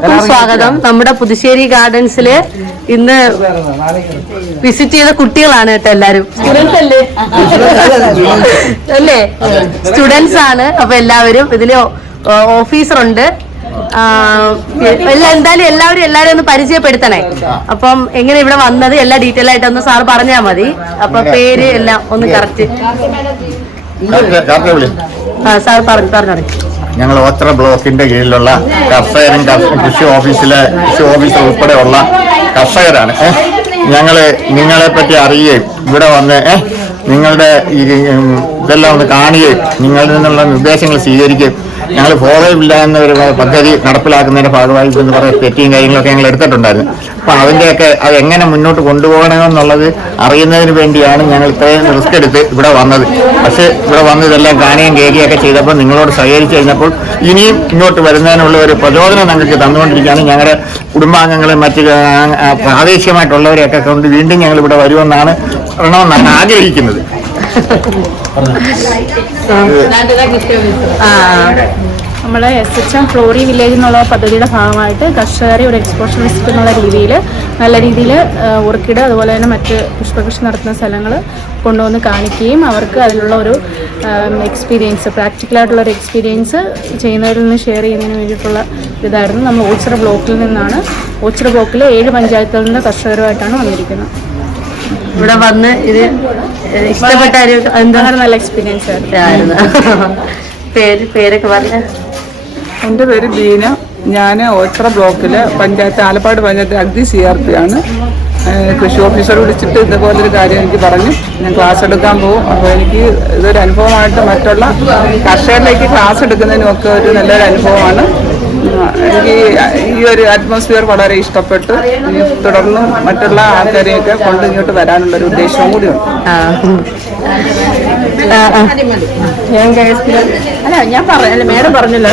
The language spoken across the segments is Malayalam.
എല്ലാവർക്കും സ്വാഗതം. നമ്മുടെ പുതുശ്ശേരി ഗാർഡൻസില് ഇന്ന് വിസിറ്റ് ചെയ്ത കുട്ടികളാണ് കേട്ടോ. എല്ലാരും സ്റ്റുഡൻസ് അല്ലേ? അല്ലേ, സ്റ്റുഡൻസ് ആണ്. അപ്പൊ എല്ലാവരും ഇതില് ഓഫീസറുണ്ട്. എന്തായാലും എല്ലാവരും ഒന്ന് പരിചയപ്പെടുത്തണേ. അപ്പം എങ്ങനെ ഇവിടെ വന്നത് എല്ലാ ഡീറ്റെയിൽ ആയിട്ട് ഒന്ന് സാർ പറഞ്ഞാൽ മതി. അപ്പൊ പേര് എല്ലാം ഒന്ന് കറക്റ്റ് സാർ പറഞ്ഞോളെ. ഞങ്ങൾ ഓച്ചിറ ബ്ലോക്കിന്റെ കീഴിലുള്ള കർഷകരും കൃഷി ഓഫീസർ ഉൾപ്പെടെയുള്ള കർഷകരാണ്. ഞങ്ങള് നിങ്ങളെ പറ്റി അറിയുകയും ഇവിടെ വന്ന് നിങ്ങളുടെ ഇതെല്ലാം ഒന്ന് കാണുകയും നിങ്ങളിൽ നിന്നുള്ള നിർദ്ദേശങ്ങൾ സ്വീകരിക്കുകയും ഞങ്ങൾ ഫോളോയില്ല എന്നൊരു പദ്ധതി നടപ്പിലാക്കുന്നതിന്റെ ഭാഗമായി എന്ന് പറയുന്ന തെറ്റിയും കാര്യങ്ങളൊക്കെ ഞങ്ങൾ എടുത്തിട്ടുണ്ടായിരുന്നു. അപ്പൊ അതിന്റെയൊക്കെ അത് എങ്ങനെ മുന്നോട്ട് കൊണ്ടുപോകണമെന്നുള്ളത് അറിയുന്നതിന് വേണ്ടിയാണ് ഞങ്ങൾ ഇത്രയും റിസ്ക് എടുത്ത് ഇവിടെ വന്നത്. പക്ഷേ ഇവിടെ വന്ന് ഇതെല്ലാം കാണുകയും കേൾക്കുകയൊക്കെ ചെയ്തപ്പോൾ നിങ്ങളോട് സഹകരിച്ചു കഴിഞ്ഞപ്പോൾ ഇനിയും ഇങ്ങോട്ട് വരുന്നതിനുള്ള ഒരു പ്രചോദനം ഞങ്ങൾക്ക് തന്നുകൊണ്ടിരിക്കുകയാണ്. ഞങ്ങളുടെ കുടുംബാംഗങ്ങളെ മറ്റ് പ്രാദേശികമായിട്ടുള്ളവരെയൊക്കെ കൊണ്ട് വീണ്ടും ഞങ്ങൾ ഇവിടെ വരുമെന്നാണ് ആഗ്രഹിക്കുന്നത്. നമ്മുടെ SHM ഫ്ലോറി വില്ലേജ് എന്നുള്ള പദ്ധതിയുടെ ഭാഗമായിട്ട് കർഷകരെ ഒരു എക്സ്പോഷർ വിസിറ്റ് എന്നുള്ള രീതിയിൽ നല്ല രീതിയിൽ ഓർക്കിഡ് അതുപോലെ തന്നെ മറ്റ് പുഷ്പകൃഷി നടത്തുന്ന സ്ഥലങ്ങൾ കൊണ്ടുവന്ന് കാണിക്കുകയും അവർക്ക് അതിലുള്ള ഒരു എക്സ്പീരിയൻസ് പ്രാക്ടിക്കലായിട്ടുള്ളൊരു എക്സ്പീരിയൻസ് ചെയ്യുന്നവരിൽ നിന്ന് ഷെയർ ചെയ്യുന്നതിന് വേണ്ടിയിട്ടുള്ള ഇതായിരുന്നു. നമ്മൾ ഓച്ചിറ ബ്ലോക്കിൽ നിന്നാണ്. ഓച്ചിറ ബ്ലോക്കിലെ 7 പഞ്ചായത്തുകളിൽ നിന്ന് കർഷകരുമായിട്ടാണ് വന്നിരിക്കുന്നത്. ഇവിടെ വന്ന് ഇത് ഇഷ്ടപ്പെട്ട എന്താണ് നല്ല എക്സ്പീരിയൻസ് ആയിരുന്നു. പേരൊക്കെ പറഞ്ഞ. എൻ്റെ പേര് ബീന. ഞാൻ ഓച്ചിറ ബ്ലോക്കിലെ ആലപ്പാട് പഞ്ചായത്ത് അഗ്രി CRP ആണ്. കൃഷി ഓഫീസർ വിളിച്ചിട്ട് ഇതുപോലൊരു കാര്യം എനിക്ക് പറഞ്ഞു ഞാൻ ക്ലാസ് എടുക്കാൻ പോകും. അപ്പോൾ എനിക്ക് ഇതൊരു അനുഭവമായിട്ട് മറ്റുള്ള കർഷകരിലേക്ക് ക്ലാസ് എടുക്കുന്നതിനുമൊക്കെ ഒരു നല്ലൊരു അനുഭവമാണ്. എനിക്ക് ഈ ഒരു അറ്റ്മോസ്ഫിയർ വളരെ ഇഷ്ടപ്പെട്ടു. തുടർന്നും മറ്റുള്ള ആൾക്കാരെയൊക്കെ കൊണ്ട് ഇങ്ങോട്ട് വരാനുള്ളൊരു ഉദ്ദേശവും കൂടിയുണ്ട്. മേഡം പറഞ്ഞല്ലോ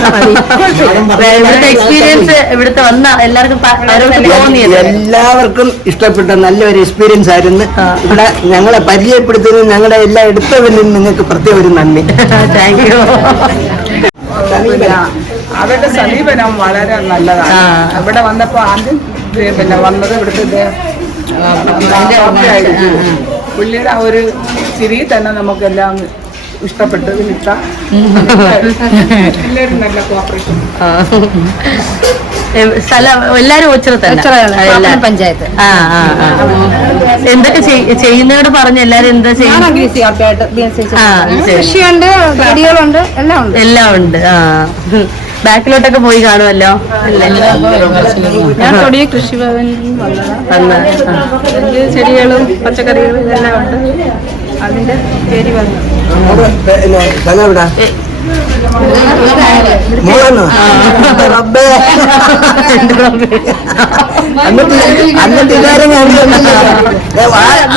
ഇവിടുത്തെ എക്സ്പീരിയൻസ് ഇവിടുത്തെ വന്ന എല്ലാവർക്കും ഇഷ്ടപ്പെട്ട നല്ലൊരു എക്സ്പീരിയൻസ് ആയിരുന്നു. ഇവിടെ ഞങ്ങളെ പരിചയപ്പെടുത്തുന്നത് ഞങ്ങളെ എല്ലാം എടുത്തവരിലും നിങ്ങൾക്ക് പ്രത്യേക ഒരു നന്ദി. Thank you. അവരുടെ സമീപനം വളരെ നല്ലതാണ്. ഇവിടെ വന്നപ്പോൾ ആദ്യം വന്നത് ഇവിടുത്തെ പുള്ളിയുടെ ആ ഒരു ചിരി തന്നെ നമുക്കെല്ലാം ഇഷ്ടപ്പെട്ടു. എല്ലാവരും നല്ല കോപ്പറേഷൻ. സ്ഥലം എല്ലാരും ഓച്ചിറ പഞ്ചായത്ത്. എന്തൊക്കെ ചെയ്യുന്നവരോട് പറഞ്ഞു എല്ലാരും എന്താ ചെയ്യുന്നത്? കൃഷിയുണ്ട്, ചെടികളുണ്ട്, എല്ലാം ഉണ്ട്. ബാക്കിലോട്ടൊക്കെ പോയി കാണുമല്ലോ. ഞാൻ തൊടിയ കൃഷിഭവനിൽ ചെടികളും പച്ചക്കറികളും എല്ലാം ഉണ്ട്. അതിന്റെ പേര് വന്നു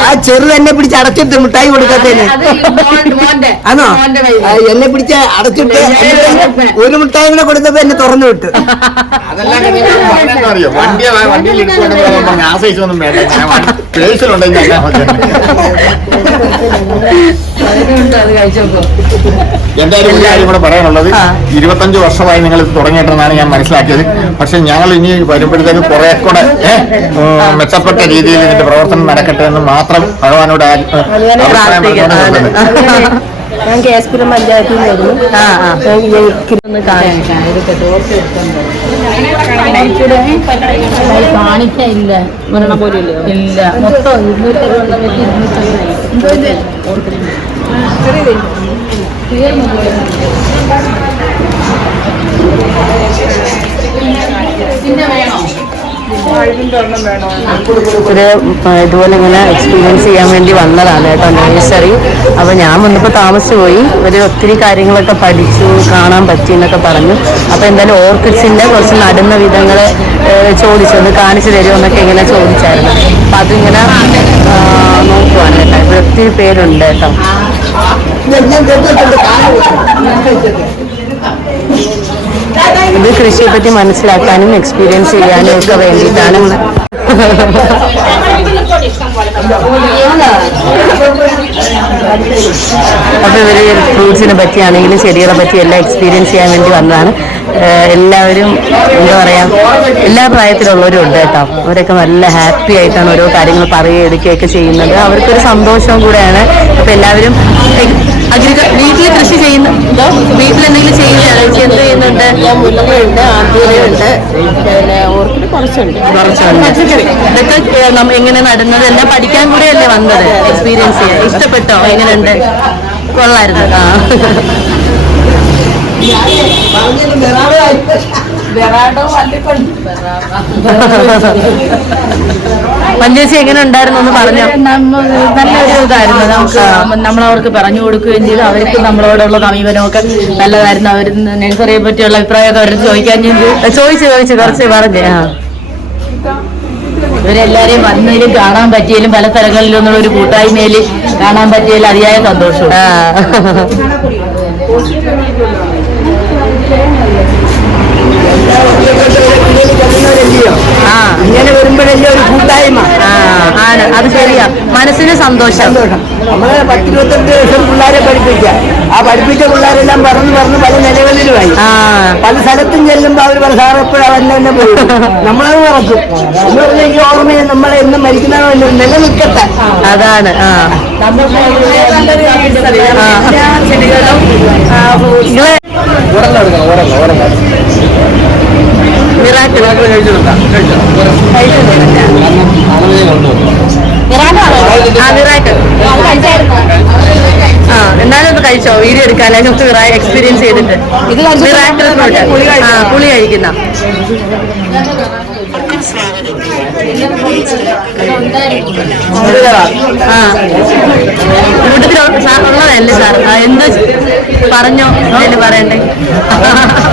ആ ചെറു എന്നെ പിടിച്ച് അടച്ചിട്ട് മിഠായി കൊടുക്കാത്തേന് ആണോ? എന്നെ പിടിച്ച് അടച്ചിട്ട് ഒരു മിഠായി കൂടെ കൊടുത്തപ്പോ എന്നെ തുറന്നു വിട്ടു. എന്തായാലും ഒരു കാര്യം കൂടെ പറയാനുള്ളത്, 25 വർഷമായി നിങ്ങൾ ഇത് തുടങ്ങിയിട്ടെന്നാണ് ഞാൻ മനസ്സിലാക്കിയത്. പക്ഷെ ഞങ്ങൾ ഇനി വരുമ്പോഴത്തേക്ക് കുറെ കൂടെ മെച്ചപ്പെട്ട രീതിയിൽ ഇതിന്റെ പ്രവർത്തനം നടക്കട്ടെ എന്ന് മാത്രം ഭഗവാനോട് അഭിപ്രായം പറഞ്ഞുകൊണ്ടിരുന്നത്. ഞാൻ കേസ്പുരം പഞ്ചായത്തിൽ നിന്ന് വരുന്നു. കാണിക്കില്ല ഇല്ല മൊത്തം 260 ഒരു ഇതുപോലെ ഇങ്ങനെ എക്സ്പീരിയൻസ് ചെയ്യാൻ വേണ്ടി വന്നതാണ് കേട്ടോ, നഴ്സറി. അപ്പോൾ ഞാൻ വന്നപ്പോൾ താമസിച്ചു പോയി. ഒത്തിരി കാര്യങ്ങളൊക്കെ പഠിച്ചു, കാണാൻ പറ്റി എന്നൊക്കെ പറഞ്ഞു. അപ്പോൾ എന്തായാലും ഓർക്കിഡ്സിൻ്റെ കുറച്ച് നടുന്ന വിധങ്ങൾ ചോദിച്ചു, ഒന്ന് കാണിച്ചു തരുമോ എന്നൊക്കെ ഇങ്ങനെ ചോദിച്ചായിരുന്നു. അപ്പം അതിങ്ങനെ നോക്കുവാണ് കേട്ടോ. ഇവിടെ ഒത്തിരി പേരുണ്ട് കേട്ടോ. ഇത് കൃഷിയെ പറ്റി മനസ്സിലാക്കാനും എക്സ്പീരിയൻസ് ചെയ്യാനും ഒക്കെ വേണ്ടിയിട്ടാണ്. അപ്പോൾ ഇവർ ഫ്രൂട്ട്സിനെ പറ്റിയാണെങ്കിലും ചെടികളെ പറ്റി എല്ലാം എക്സ്പീരിയൻസ് ചെയ്യാൻ വേണ്ടി വന്നതാണ്. എല്ലാവരും എന്താ പറയാ, എല്ലാ പ്രായത്തിലുള്ളവരും ഉണ്ട് കേട്ടോ. അവരൊക്കെ നല്ല ഹാപ്പി ആയിട്ടാണ് ഓരോ കാര്യങ്ങൾ പറയുകയും എടുക്കുകയൊക്കെ ചെയ്യുന്നത്. അവർക്കൊരു സന്തോഷവും കൂടെയാണ്. അപ്പൊ എല്ലാവരും വീട്ടിൽ കൃഷി ചെയ്യുന്നുണ്ടോ? വീട്ടിൽ എന്തെങ്കിലും ചെയ്യുകയാണ്? എന്ത് ചെയ്യുന്നുണ്ട്? മുല്ലയുണ്ട്, ആന്തൂരയുണ്ട്, പിന്നെ ഓർക്കിഡ് കുറച്ചുണ്ട്. ഇതൊക്കെ എങ്ങനെ നടുന്നത് എല്ലാം പഠിക്കാൻ കൂടെയല്ലേ വന്നത്? എക്സ്പീരിയൻസ് ചെയ്യാൻ ഇഷ്ടപ്പെട്ടോ? എങ്ങനെയുണ്ട്? കൊള്ളായിരുന്നു. ആ മഞ്ചേച്ചി എങ്ങനെ ഉണ്ടായിരുന്നു ഒന്ന് പറഞ്ഞോ? നല്ലൊരു ഇതായിരുന്നു. നമുക്ക് നമ്മളവർക്ക് പറഞ്ഞു കൊടുക്കുകയും ചെയ്തു. അവർക്ക് നമ്മളോടുള്ള സമീപനമൊക്കെ നല്ലതായിരുന്നു. അവർ നഴ്സറിയെ പറ്റിയുള്ള അഭിപ്രായമൊക്കെ അവരുടെ ചോദിക്കാൻ ചോദിച്ചു കുറച്ച് പറഞ്ഞേ. ആ ഇവരെല്ലാരെയും വന്നതിലും കാണാൻ പറ്റിയാലും പല സ്ഥലങ്ങളിലും നിന്നുള്ള ഒരു കൂട്ടായ്മയിൽ കാണാൻ പറ്റിയാലും അതിയായ സന്തോഷം. ഇങ്ങനെ വരുമ്പോഴല്ലേ ഒരു കൂട്ടായ്മ. ആണ്, അത് ശരിയാ. മനസ്സിന് സന്തോഷം. നമ്മളെ 10-25 വർഷം പിള്ളേരെ പഠിപ്പിക്കുക. ആ പഠിപ്പിച്ച പിള്ളേരെല്ലാം പറഞ്ഞു പല നിലകളിലുമായി. പല സ്ഥലത്തും ചെല്ലുമ്പോ അവർ പല സാറ് എപ്പോഴാണ് തന്നെ പോയി നമ്മളത് മറക്കും. എന്ന് പറഞ്ഞാൽ ഈ ഓർമ്മയെ നമ്മളെ എന്നും മരിക്കുന്നവോ നിലനിൽക്കട്ടെ. അതാണ്. എന്നാലും ഒന്ന് കഴിച്ചോ? വീഡിയോ എടുക്കാനായിട്ട് എക്സ്പീരിയൻസ് ചെയ്തിട്ട് പുളി കഴിക്കുന്ന കൂട്ടത്തിലുള്ളതല്ലേ സാർ? എന്ത് പറഞ്ഞോ? എന്തേലും പറയണ്ടേ?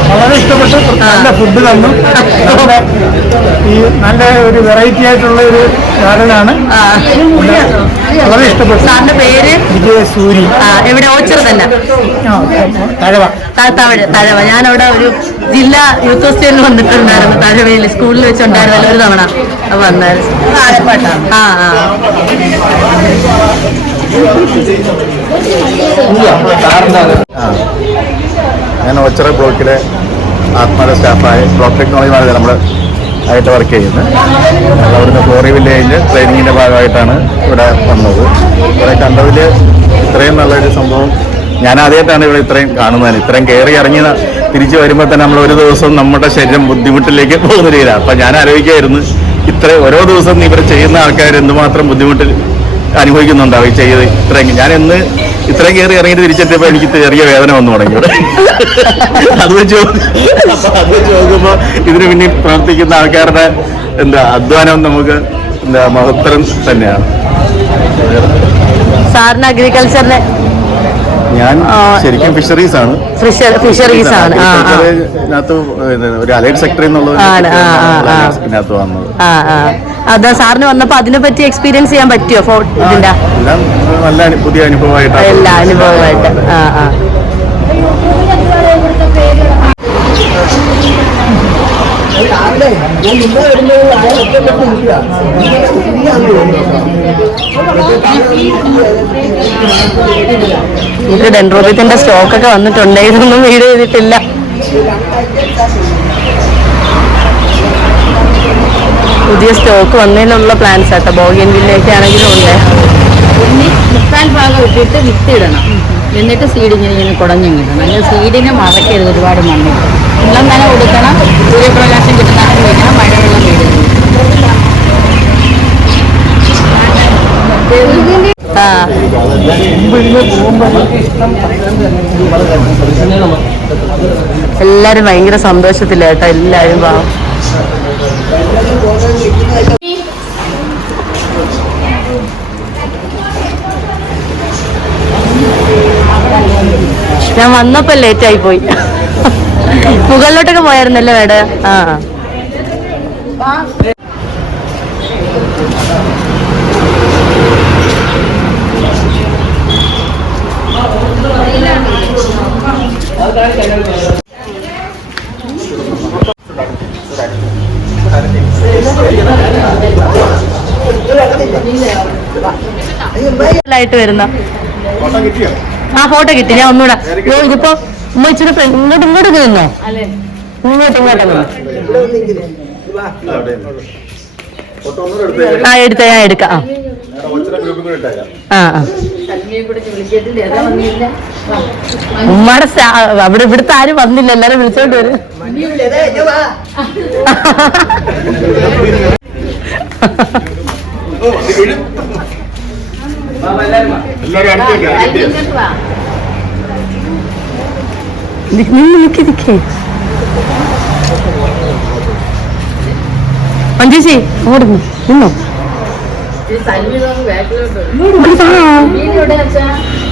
വളരെ ഇഷ്ടപ്പെട്ടു. നല്ല ഫുഡ് തന്നു. ഈ നല്ല ഒരു വെറൈറ്റി ആയിട്ടുള്ള ഒരു ഗാർഡനാണ്. വളരെ ഇഷ്ടപ്പെട്ടു. സാറിന്റെ പേര്? വിജയസൂരി. എവിടെ? ഓച്ചിറ തന്നെ? തഴവ. തഴവ. ഞാനവിടെ ഒരു ജില്ലാ യൂത്ത് ഹോസ്റ്റലിൽ വന്നിട്ടുണ്ടായിരുന്നു. തഴവയിൽ സ്കൂളിൽ വെച്ചുണ്ടായിരുന്നല്ലോ ഒരു തവണ. അപ്പൊ വന്നായിരുന്നു. ഞാൻ ഓച്ചിറ ബ്ലോക്കിലെ ആത്മാര സ്റ്റാഫായ ബ്ലോക്ക് ടെക്നോളജി മാനേജർ നമ്മൾ ആയിട്ട് വർക്ക് ചെയ്യുന്നത്. അവിടുന്ന് ഫ്ലോറി വില്ലേജിൽ ട്രെയിനിങ്ങിൻ്റെ ഭാഗമായിട്ടാണ് ഇവിടെ വന്നത്. ഇവിടെ കണ്ടതിൽ ഇത്രയും നല്ലൊരു സംഭവം ഞാൻ ആദ്യമായിട്ടാണ് ഇവിടെ ഇത്രയും കാണുന്നത്. ഇത്രയും കയറി ഇറങ്ങി തിരിച്ചു വരുമ്പോൾ തന്നെ നമ്മൾ ഒരു ദിവസം നമ്മുടെ ശരീരം ബുദ്ധിമുട്ടിലേക്ക് പോകുന്ന രീതിയിലാണ്. അപ്പം ഞാൻ ആലോചിക്കുകയായിരുന്നു, ഓരോ ദിവസം ഇവർ ചെയ്യുന്ന ആൾക്കാർ എന്തുമാത്രം ബുദ്ധിമുട്ടിൽ അനുഭവിക്കുന്നുണ്ടാവും ഈ ചെയ്ത് ഇത്രയും. ഞാൻ ഇത്രയും കയറി ഇറങ്ങിയിട്ട് തിരിച്ചെത്തിയപ്പോൾ എനിക്ക് ചെറിയ വേദന വന്നു തുടങ്ങി. അത് വെച്ച് നോക്കുമ്പോൾ ഇതിന് പിന്നിൽ പ്രവർത്തിക്കുന്ന ആൾക്കാരുടെ അധ്വാനം നമുക്ക് മഹത്തരം തന്നെയാണ്. സാറിന് അഗ്രികൾച്ചറിന്? ഞാൻ ശരിക്കും ഫിഷറീസ് ആണ്. ഫിഷറീസ് ആണ്. ഇതിനകത്ത് ഒരു അലൈഡ് സെക്ടർ എന്നുള്ളതിനകത്ത് വന്നത്. അതാ സാറിന് വന്നപ്പോ അതിനെ പറ്റി എക്സ്പീരിയൻസ് ചെയ്യാൻ പറ്റിയോ? ഇതിന്റെ എല്ലാം നല്ല പുതിയ അനുഭവമായിട്ട്. എല്ലാ അനുഭവമായിട്ട്. നമുക്ക് ഡെൻഡ്രോബിയത്തിന്റെ സ്റ്റോക്കൊക്കെ വന്നിട്ടുണ്ട്. ഇതൊന്നും വീഡിയോ ചെയ്തിട്ടില്ല. പുതിയ സ്റ്റോക്ക് വന്നതിനുള്ള പ്ലാൻസ് ആട്ടോ. ബോഗൻവില്ലയൊക്കെ ആണെങ്കിലും ഉണ്ട്. 3/4 ഭാഗം ഇട്ടിട്ട് വിത്ത് ഇടണം. എന്നിട്ട് സീഡ് ഇങ്ങനെ കുടഞ്ഞിടണം. അല്ലെങ്കിൽ സീഡിന് മറക്കരുത്. ഒരുപാട് മണ്ണിട്ട് വെള്ളം തന്നെ കൊടുക്കണം. സൂര്യപ്രകാശം കിട്ടുന്നതാണ് വയ്ക്കണം. മഴവെള്ളം വീടുന്നു. എല്ലാരും ഭയങ്കര സന്തോഷത്തില്ല കേട്ടോ. എല്ലാരും ഞാൻ വന്നപ്പോ ലേറ്റായി പോയി. മുകളിലോട്ടൊക്കെ പോയായിരുന്നല്ലോ വേട്. ായിട്ട് വരുന്ന ഫോട്ടോ കിട്ടി. ഞാൻ ഒന്നുകൂടെ ഇതിപ്പോ ഉമ്മ ഇച്ചിരി ഇങ്ങോട്ട് നിന്നോ? ഇങ്ങോട്ട് ആ എടുത്ത ഞാൻ എടുക്കാം. ഉമ്മയുടെ അവിടെ ഇവിടുത്തെ ആരും വന്നില്ല, എല്ലാരും വിളിച്ചോണ്ട് വരും. മഞ്ജുശി അങ്ങോട്ട് നിന്നോ.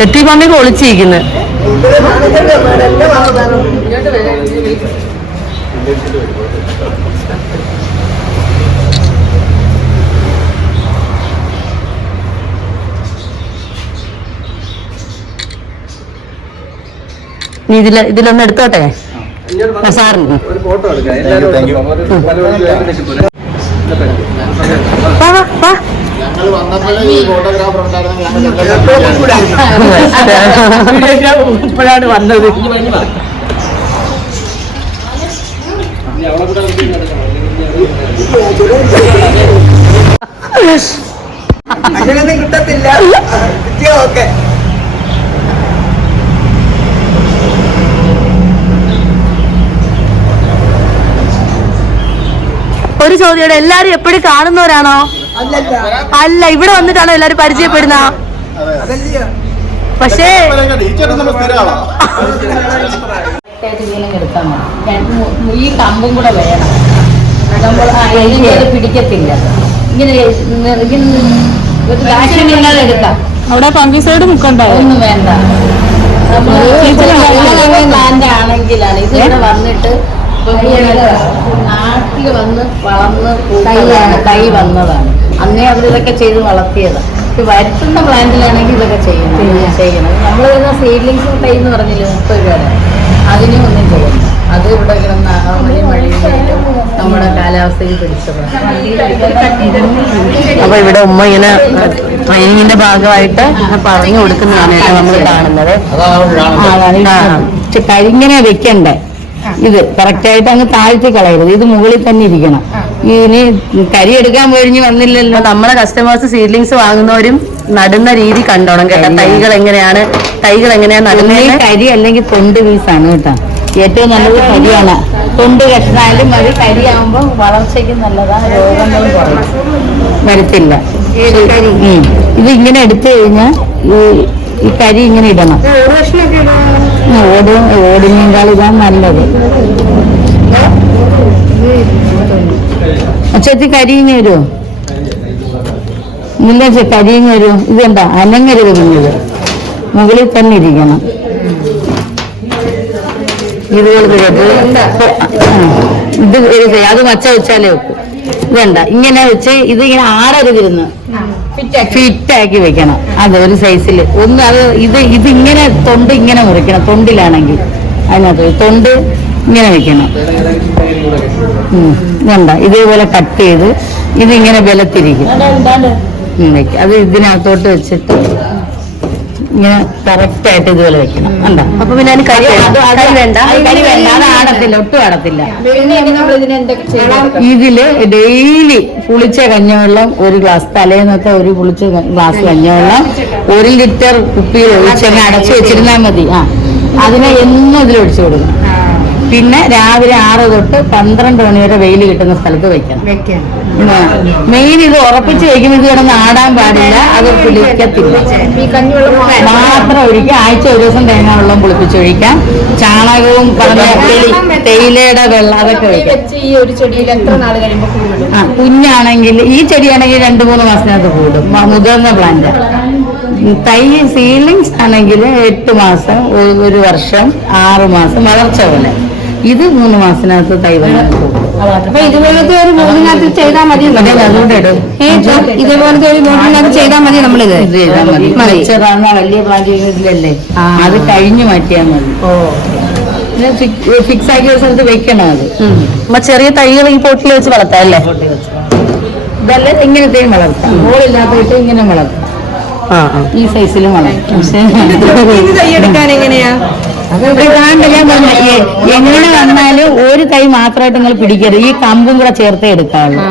എത്തിക്കൊണ്ടേക്ക് ഒളിച്ചിരിക്കുന്നത്. നീ ഇതിലൊന്ന് എടുത്തോട്ടെ സാറിന്. ഇപ്പോഴാണ് വന്നത്. അങ്ങനെയൊന്നും കിട്ടത്തില്ല. ഓക്കെ ഒരു ചോദ്യം, എല്ലാരും എപ്പോഴും കാണുന്നവരാണോ? അല്ല, ഇവിടെ വന്നിട്ടാണോ എല്ലാരും പരിചയപ്പെടുന്ന? പക്ഷേ ഈ കമ്പും കൂടെ വേണം, നമ്മൾ പിടിക്കത്തില്ല. ഇങ്ങനെ എടുക്കാം. അവിടെ ഫംഗിസൈഡ് മുക്കണ്ടോ? ഒന്നും വേണ്ട. പ്ലാന്റ് ആണെങ്കിലാണ് ഇതിവിടെ വന്നിട്ട് നാട്ടിൽ വന്ന് വളർന്ന് തൈ വന്നതാണ്. അന്നേ അവരിതൊക്കെ ചെയ്ത് വളർത്തിയതാണ്. വരുത്തുന്ന പ്ലാന്റിലാണെങ്കിൽ ഇതൊക്കെ ചെയ്യണം. നമ്മൾ വരുന്ന സീഡ്ലിങ്സ് തൈ എന്ന് പറഞ്ഞില്ലേ 30 രൂപയുടെ, അതിനും ഒന്നും ചെയ്യണം. അത് ഇവിടെ കിടന്ന മഴയും നമ്മുടെ കാലാവസ്ഥയിൽ പിടിച്ചതാണ്. അപ്പൊ ഇവിടെ ഉമ്മ ഇങ്ങനെ ട്രെയിനിങ്ങിന്റെ ഭാഗമായിട്ട് പറഞ്ഞു കൊടുക്കുന്നതാണ് നമ്മൾ കാണുന്നത്. കരിങ്ങനെ വെക്കണ്ടേ, ഇത് കറക്റ്റായിട്ട് അങ്ങ് താഴ്ത്തി കളയരുത്, ഇത് മുകളിൽ തന്നെ ഇരിക്കണം. ഇനി കരി എടുക്കാൻ പോയി വന്നില്ലല്ലോ. നമ്മളെ കസ്റ്റമേഴ്സ് സീഡ്ലിങ്സ് വാങ്ങുന്നവരും നടുന്ന രീതി കണ്ടോണം കേട്ടോ. തൈകൾ എങ്ങനെയാണ് നടുന്നത്. കരി അല്ലെങ്കിൽ തൊണ്ട് പീസാണ് കേട്ടോ. ഏറ്റവും നല്ലത് കരിയാണ്. തൊണ്ട് കഷ്ണായാലും മതി. കരിയാകുമ്പോൾ വളർച്ചയ്ക്ക് നല്ലതാണ്, രോഗങ്ങളും കുറയും, വരത്തില്ല. ഇത് ഇങ്ങനെ എടുത്തു കഴിഞ്ഞാൽ ഈ കരി ഇങ്ങനെ ഇടണം. ഓടിനേക്കാൾ ഇതാണ് നല്ലത്. അച്ഛത്തി കരിഞ്ഞ് വരുമോ? ഇല്ല, കരിഞ്ഞ് വരുമോ? ഇതെന്താ അനങ്ങരുത്, കുഞ്ഞത് മുകളിൽ തന്നെ ഇരിക്കണം. ഇത് അത് മച്ച വെച്ചാലേ വെക്കും. ഇതെന്താ ഇങ്ങനെ വെച്ച് ഇതിങ്ങനെ ആടരുതിരുന്ന് ഫിറ്റാക്കി വെക്കണം. അത് ഒരു സൈസിൽ ഒന്ന്. അത് ഇതിങ്ങനെ തൊണ്ട് ഇങ്ങനെ മുറിക്കണം. തൊണ്ടിലാണെങ്കിൽ അതിനകത്ത് തൊണ്ട് ഇങ്ങനെ വെക്കണം. ഇതുണ്ട ഇതേപോലെ കട്ട് ചെയ്ത് ഇതിങ്ങനെ ബലത്തിരിക്കും. അത് ഇതിനകത്തോട്ട് വെച്ചിട്ട് ഇങ്ങനെ കറക്റ്റ് ആയിട്ട് ഇതുപോലെ വെക്കണം. കണ്ടോ? അപ്പൊ പിന്നെ അതിന് കരി വേണ്ട. അത് ആടത്തില്ല, ഒട്ടും ആടത്തില്ല. ഇതില് ഡെയിലി പുളിച്ച കഞ്ഞവെള്ളം 1 ഗ്ലാസ്, തലേന്നത്തെ ഒരു പുളിച്ച ഗ്ലാസ് കഞ്ഞവെള്ളം 1 ലിറ്റർ കുപ്പിയിൽ ഒഴിച്ചങ്ങ് അടച്ചു വെച്ചിരുന്നാൽ മതി. അതിനെ എന്നും ഇതിലൊഴിച്ചു കൊടുക്കണം. പിന്നെ രാവിലെ 6 തൊട്ട് 12 മണി വരെ വെയിൽ കിട്ടുന്ന സ്ഥലത്ത് വെക്കണം. മെയിൻ ഇത് ഉറപ്പിച്ച് വെക്കുമ്പോൾ ഇത് കിടന്ന് ആടാൻ പാടില്ല, അത് പുളിക്കത്തില്ല. മാത്രം ഒഴിക്കാം. ആഴ്ച 1 ദിവസം തേങ്ങ വെള്ളം പുളിപ്പിച്ചൊഴിക്കാം. ചാണകവും തേയിലയുടെ വെള്ളം അതൊക്കെ വെക്കാം. കുഞ്ഞാണെങ്കിൽ ഈ ചെടിയാണെങ്കിൽ 2-3 മാസത്തിനകത്ത് കൂടും. മുതിർന്ന പ്ലാന്റ്. തൈ സീലിങ്സ് ആണെങ്കിൽ 8 മാസം, 1 വർഷം, 6 മാസം വളർച്ച പോലെ. ഇത് 3 മാസത്തിനകത്ത് തൈ വന്നാൽ പോകും. അപ്പൊ ഇതുപോലത്തെ ഒരു മൂന്നിനകത്ത് ചെയ്താൽ മതി. അതുകൊണ്ട് ഇതേപോലത്തെ ഒരു മൂന്നിനകത്ത് ചെയ്താൽ മതി. നമ്മളിത് ചെയ്താൽ മതി. വലിയ പ്ലാന്റിലല്ലേ, അത് കഴിഞ്ഞു മാറ്റിയാൽ മതി. ഫിക്സ് ആക്കിയ സ്ഥലത്ത് വെക്കണം. അത് ചെറിയ തൈകൾ ഈ പോട്ടിൽ വെച്ച് വളർത്താം അല്ലേ? ഇതെല്ലാം ഇങ്ങനത്തെയും വളർത്താം. ഹോളില്ലാത്തിട്ട് ഇങ്ങനെ വളർത്താം. ഈ സൈസിലും വളർത്താം. തൈ എടുക്കാൻ എങ്ങനെയാ? ഞാൻ പറഞ്ഞ എങ്ങനെ വന്നാലും ഒരു തൈ മാത്രമായിട്ട് നിങ്ങൾ പിടിക്കരുത്, ഈ കമ്പും കൂടെ ചേർത്തേ എടുക്കാവുള്ളൂ.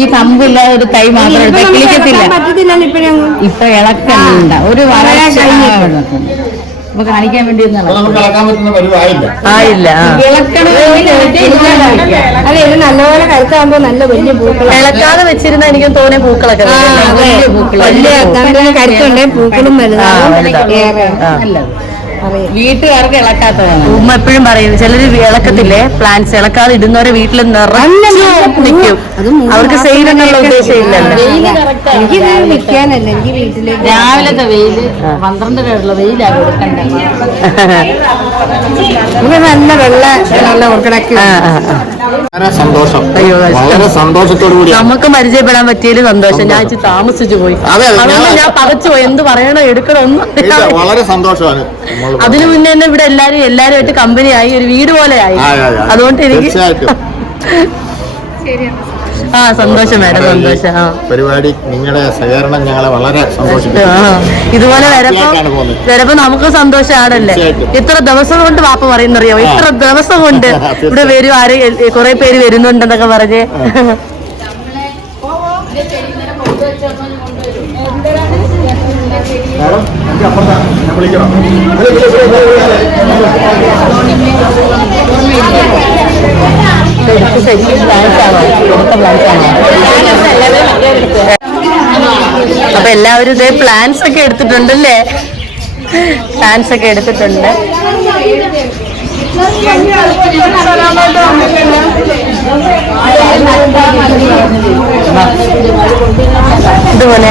ഈ കമ്പില്ലാതെ ഒരു തൈ മാത്രം എടുത്താൽ കിളിക്കത്തില്ല. ഇപ്പൊ ഇളക്കണ്ട ഒരു ഇപ്പൊ കാണിക്കാൻ വേണ്ടി ആയില്ല. അതെ, ഇത് നല്ലപോലെ കരുത്താകുമ്പോ നല്ല വലിയ പൂക്കൾ. ഇളക്കാതെ വെച്ചിരുന്ന എനിക്ക് തോന്നിയ പൂക്കളൊക്കെ വലിയ കരുത്തുണ്ട്, പൂക്കളും നല്ലത്. വീട്ടുകാർക്ക് ഇളക്കാത്തതാണ്. ഉമ്മ എപ്പോഴും പറയും, ചിലര് ഇളക്കത്തില്ലേ പ്ലാന്റ്സ്, ഇളക്കാതെ ഇടുന്നവരെ വീട്ടിൽ നിറഞ്ഞു നിൽക്കും. അവർക്ക് സെയിൽ എന്നുള്ള ഉദ്ദേശം ഇല്ലല്ലോ. രാവിലത്തെ വെയില് 12 രൂപയുള്ള വെയിലാണ് കൊടുക്കണ്ടേ. നല്ല വെള്ള ഉറക്കടക്കി. വളരെ സന്തോഷം. വളരെ സന്തോഷത്തോടു കൂടി നമുക്ക് പരിചയപ്പെടാൻ പറ്റിയതിൽ സന്തോഷം. ഞാൻ ഇച്ചിരി താമസിച്ചു പോയി, അതുകൊണ്ട് ഞാൻ പതച്ചു പോയി. എന്ത് പറയണോ എടുക്കണോ ഒന്നും. വളരെ സന്തോഷമാണ്. അതിനു മുന്നേ തന്നെ ഇവിടെ എല്ലാരുമായിട്ട് കമ്പനിയായി, ഒരു വീട് പോലെ ആയി. അതുകൊണ്ട് എനിക്ക് സന്തോഷം മേഡം, സന്തോഷം. പരിപാടി നിങ്ങളുടെ സഹകരണം ഞങ്ങളെ വളരെ സന്തോഷിപ്പിക്കും. ഇതുപോലെ വരുമ്പോ നമുക്ക് സന്തോഷമാണല്ലേ. ഇത്ര ദിവസം കൊണ്ട് വാപ്പ പറയുന്നറിയാമോ, ഇത്ര ദിവസം കൊണ്ട് ഇവിടെ വരും, കുറെ പേര് വരുന്നുണ്ടെന്നൊക്കെ പറഞ്ഞ്. അപ്പൊ എല്ലാവരും ഇതേ പ്ലാൻസ് ഒക്കെ എടുത്തിട്ടുണ്ടല്ലേ, പ്ലാൻസ് ഒക്കെ എടുത്തിട്ടുണ്ട്. ഇതുപോലെ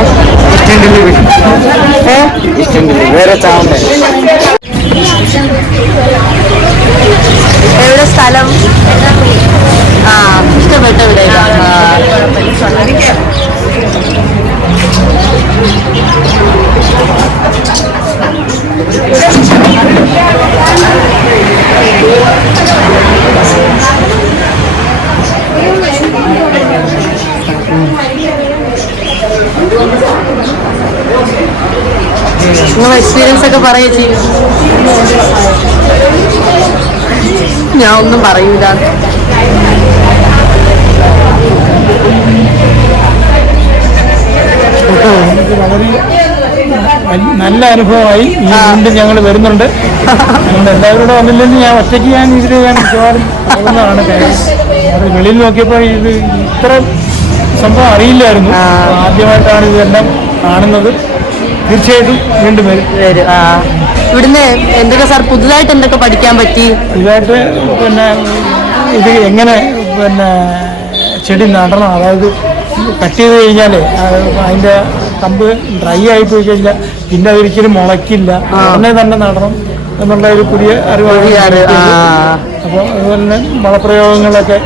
എവിടെ സ്ഥലം? ഇഷ്ടപ്പെട്ട ഇവിടെ. നിങ്ങൾ എക്സ്പീരിയൻസ് ഒക്കെ പറയുക ചെയ്യും. ഞാൻ ഒന്നും പറയൂല. വളരെ നല്ല അനുഭവമായി. ഈ വീണ്ടും ഞങ്ങൾ വരുന്നുണ്ട്. ഞങ്ങൾ എല്ലാവരും വന്നില്ലെങ്കിൽ ഞാൻ ഒറ്റയ്ക്ക് ഞാൻ മിക്കവാറും പോകുന്നതാണ്. അത് വെളിയിൽ നോക്കിയപ്പോൾ ഇത് ഇത്ര സംഭവം അറിയില്ലായിരുന്നു. ആദ്യമായിട്ടാണ് ഇതെല്ലാം കാണുന്നത്. തീർച്ചയായിട്ടും വീണ്ടും വരും. ഇവിടുന്ന് എന്തൊക്കെ സാർ പുതുതായിട്ട് എന്തൊക്കെ പഠിക്കാൻ പറ്റി? ഇതായിട്ട് ഇത് എങ്ങനെ ചെടി നടണം, അതായത് കട്ട് ചെയ്ത് കഴിഞ്ഞാൽ അതിൻ്റെ കമ്പ് ഡ്രൈ ആയി പോയി കഴിഞ്ഞാൽ പിന്നെ അതൊരിക്കലും മുളയ്ക്കില്ല, ഉടനെ തന്നെ നടണം എന്നുള്ള ഒരു പുതിയ അറിവാണ്. അപ്പോൾ അതുപോലെ തന്നെ വളപ്രയോഗങ്ങളൊക്കെ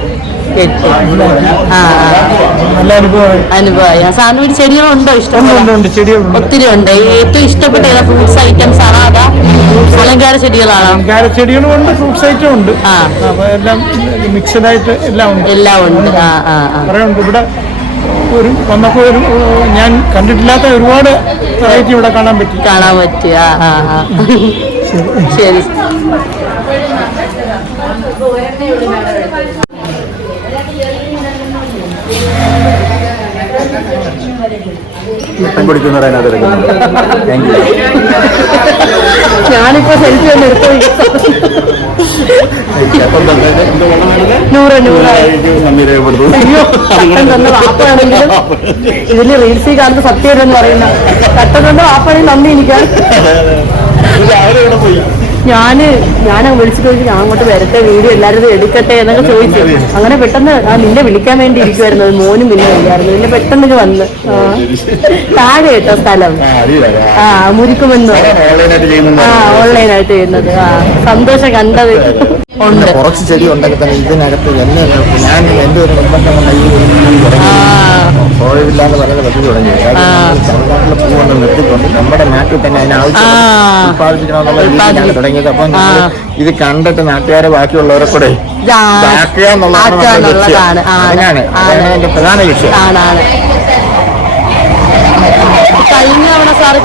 നല്ല അനുഭവമായി. സാറിന് വീട് ചെടികളുണ്ടോ? ഇഷ്ടമുണ്ട്. ചെടികളുണ്ട്, ഒത്തിരി ഉണ്ട്. ഏറ്റവും ഇഷ്ടപ്പെട്ട ഫ്രൂട്ട്സ് ഐറ്റംസ് ആണോ അതാ അലങ്കാര ചെടികളാണോ? അലങ്കാര ചെടികളും ഉണ്ട്, ഫ്രൂട്ട്സ് ഐറ്റം ഉണ്ട്. അപ്പൊ എല്ലാം മിക്സഡ് ആയിട്ട് എല്ലാം ഉണ്ട്. കുറേ ഉണ്ട്. ഇവിടെ വന്നപ്പോൾ ഞാൻ കണ്ടിട്ടില്ലാത്ത ഒരുപാട് വെറൈറ്റി ഇവിടെ കാണാൻ പറ്റി. ശരി. ഞാനിപ്പോ സെൽഫി ഒന്ന് എടുത്തു. വാപ്പാണെങ്കിലും ഇതില് റീൽസിൽ കാണുന്ന സത്യം എന്ന് പറയുന്ന കട്ടൻ തന്ന വാപ്പാണെങ്കിൽ നന്ദി എനിക്കാണ്. ഞാൻ വിളിച്ചിട്ട് ചോദിച്ചു, ഞാൻ അങ്ങോട്ട് വരട്ടെ, വീഡിയോ എല്ലാവരും എടുക്കട്ടെ എന്നൊക്കെ ചോദിച്ചു. അങ്ങനെ പെട്ടെന്ന് നിന്നെ വിളിക്കാൻ വേണ്ടി ഇരിക്കുമായിരുന്നു. മോനും പിന്നെ ഇല്ലായിരുന്നു. പിന്നെ പെട്ടെന്ന് വന്ന് താഴെ കേട്ടോ സ്ഥലം. മുരിക്കുമെന്ന് ഓൺലൈനായിട്ട് ചെയ്യുന്നത്. സന്തോഷം കണ്ടത് ഉണ്ട്. കുറച്ച് ചെടി ഉണ്ടെങ്കിൽ തന്നെ ഇതിനകത്ത് എന്നെ ഞാൻ എന്റെ ഒരു നിർബന്ധം സോഴവില്ലാന്ന് പറയുന്നത് പറ്റി തുടങ്ങി. തമിഴ്നാട്ടിലെ പൂവൊന്നും നിർത്തിക്കൊണ്ട് നമ്മുടെ നാട്ടിൽ തന്നെ അതിനാവശ്യം ഉത്പാദിപ്പിക്കണമെന്നുള്ള രീതിയിലാണ് തുടങ്ങിയത്. അപ്പം ഇത് കണ്ടിട്ട് നാട്ടുകാരെ ബാക്കിയുള്ളവരെ കൂടെ ഇതാക്കുക എന്നുള്ളതാണ് അതിനാണ് അതിന്റെ പ്രധാന ലക്ഷ്യം.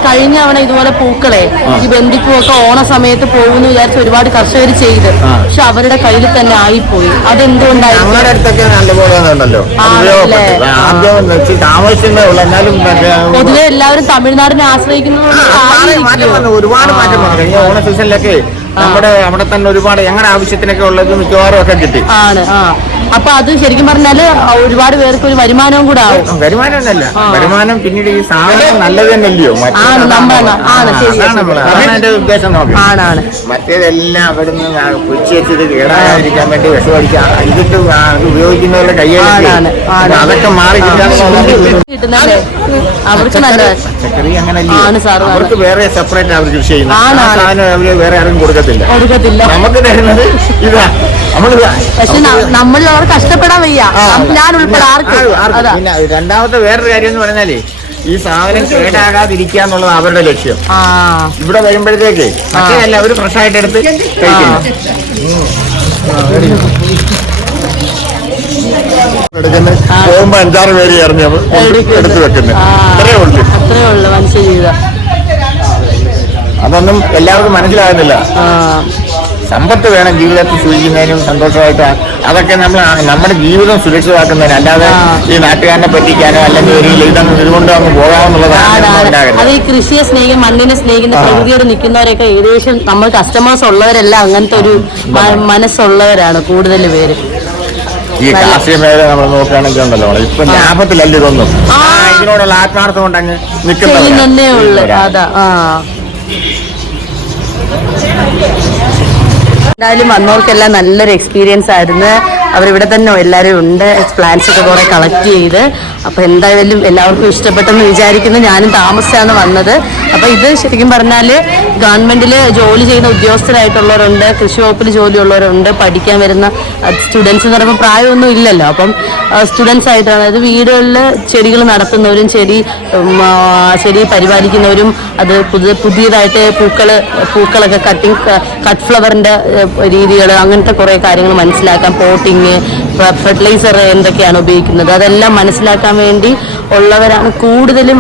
കഴിഞ്ഞ തവണ ഇതുപോലെ പൂക്കളെ ഈ ബന്ധിപ്പൂവൊക്കെ ഓണ സമയത്ത് പോകുന്നു വിചാരിച്ച് ഒരുപാട് കർഷകർ ചെയ്ത്, പക്ഷെ അവരുടെ കയ്യിൽ തന്നെ ആയിപ്പോയി. അതെന്തുകൊണ്ടാണ്? ഞങ്ങളുടെ അടുത്തൊക്കെ നല്ലപോലെ ഉണ്ടല്ലോ, താമസിച്ചേ ഉള്ളൂ. എന്നാലും പൊതുവെ എല്ലാവരും തമിഴ്നാടിനെ ആശ്രയിക്കുന്നത് ഒരുപാട് മാറ്റം വന്നു. കഴിഞ്ഞ ഓണ സീസണിലൊക്കെ അവിടെ തന്നെ ഒരുപാട് ഞങ്ങളുടെ ആവശ്യത്തിനൊക്കെ ഉള്ളത് മിക്കവാറും ഒക്കെ കിട്ടി. ആണ്. അപ്പൊ അത് ശരിക്കും പറഞ്ഞാല് ഒരുപാട് പേർക്ക് ഒരു വരുമാനവും കൂടെ ആവും. വരുമാനം ഒന്നല്ല, വരുമാനം പിന്നീട് ഈ സാധനം നല്ലത് തന്നെയല്ലോ. എന്റെ ഉദ്ദേശം നോക്കാം. മറ്റേതെല്ലാം അവിടുന്ന് പൊരിച്ച് വെച്ചത് കേടാകാതിരിക്കാൻ വേണ്ടി വിഷമടിക്കാം, ഇതിട്ട് ഉപയോഗിക്കുന്നവരുടെ കയ്യിലാണ്. അതൊക്കെ മാറി കിട്ടുന്നല്ലേ അവർക്ക് നല്ല പച്ചക്കറി അങ്ങനല്ലേ, അവർക്ക് വേറെ സെപ്പറേറ്റ് അവർ കൃഷി ചെയ്യുന്നു. സാധനം അവര് വേറെ ആരും കൊടുക്കത്തില്ല. നമുക്ക് തരുന്നത് ഇതാ, നമ്മളിതാ. പക്ഷെ നമ്മൾ കഷ്ടപ്പെടാൻ വയ്യ, ഞാൻ ഉൾപ്പെടെ. പിന്നെ രണ്ടാമത്തെ വേറൊരു കാര്യം എന്ന് പറഞ്ഞാലേ, ഈ സാധനം കേടാകാതിരിക്കുക എന്നുള്ളത് അവരുടെ ലക്ഷ്യം. ഇവിടെ വരുമ്പോഴത്തേക്ക് മറ്റേതല്ല, അവര് ഫ്രഷ് ആയിട്ട് എടുത്ത് കഴിക്കുന്നു. പോകുമ്പോ 5-6 പേര് ഇറങ്ങിയത് എടുത്തു വെക്കുന്നത് അത്രേ ഉള്ളു. മനുഷ്യ ജീവിതം അതൊന്നും എല്ലാവർക്കും മനസ്സിലാകുന്നില്ല. സമ്പത്ത് വേണം ജീവിതത്തിൽ സൂക്ഷിക്കുന്നതിനും സന്തോഷമായിട്ട്. അതൊക്കെ നമ്മുടെ ജീവിതം സുരക്ഷിതമാക്കുന്നതിന്, അല്ലാതെ ഈ നാട്ടുകാരനെ പറ്റിക്കാനോ അല്ലെങ്കിൽ ഒരു ഇതുകൊണ്ട് അങ്ങ് പോകാമെന്നുള്ളതാണ്. അത് ഈ കൃഷിയെ സ്നേഹിക്കും, മണ്ണിനെ സ്നേഹിക്കുന്ന, പ്രകൃതിയോട് നിൽക്കുന്നവരൊക്കെ ഏകദേശം നമ്മൾ കസ്റ്റമേഴ്സ് ഉള്ളവരെല്ലാം അങ്ങനത്തെ ഒരു മനസ്സുള്ളവരാണ് കൂടുതൽ പേര്. ഈ കാർഷിക മേഖല നമ്മൾ നോക്കുകയാണെങ്കിൽ ഉണ്ടല്ലോ, ഇപ്പൊ ലാഭത്തിലല്ല ഇതൊന്നും, ഇതിനോടുള്ള ആത്മാർത്ഥം കൊണ്ട് അങ്ങ് നിൽക്കുന്നേ ഉള്ളു. അതാ എന്തായാലും വന്നവർക്കെല്ലാം നല്ലൊരു എക്സ്പീരിയൻസ് ആയിരുന്നു. അവരിവിടെ തന്നെ എല്ലാവരും ഉണ്ട്, പ്ലാൻസ് ഒക്കെ കുറെ കളക്ട് ചെയ്ത്. അപ്പോൾ എന്തായാലും എല്ലാവർക്കും ഇഷ്ടപ്പെട്ടെന്ന് വിചാരിക്കുന്നു. ഞാനും താമസിച്ചാണ് വന്നത്. അപ്പോൾ ഇത് ശരിക്കും പറഞ്ഞാൽ ഗവൺമെന്റിൽ ജോലി ചെയ്യുന്ന ഉദ്യോഗസ്ഥരായിട്ടുള്ളവരുണ്ട്, കൃഷി വകുപ്പിൽ ജോലിയുള്ളവരുണ്ട്, പഠിക്കാൻ വരുന്ന സ്റ്റുഡൻസ് എന്ന് പറയുമ്പോൾ പ്രായമൊന്നും ഇല്ലല്ലോ. അപ്പം സ്റ്റുഡൻസ് ആയിട്ടാണ്, അതായത് വീടുകളിൽ ചെടികൾ നടത്തുന്നവരും ചെടി പരിപാലിക്കുന്നവരും, അത് പുതിയതായിട്ട് പൂക്കളൊക്കെ കട്ട് ഫ്ലവറിൻ്റെ രീതികൾ, അങ്ങനത്തെ കുറേ കാര്യങ്ങൾ മനസ്സിലാക്കാൻ, പോട്ടിങ്, ഫെർട്ടിലൈസർ എന്തൊക്കെയാണ് ഉപയോഗിക്കുന്നത് അതെല്ലാം മനസ്സിലാക്കാൻ വേണ്ടി ഉള്ളവരാണ് കൂടുതലും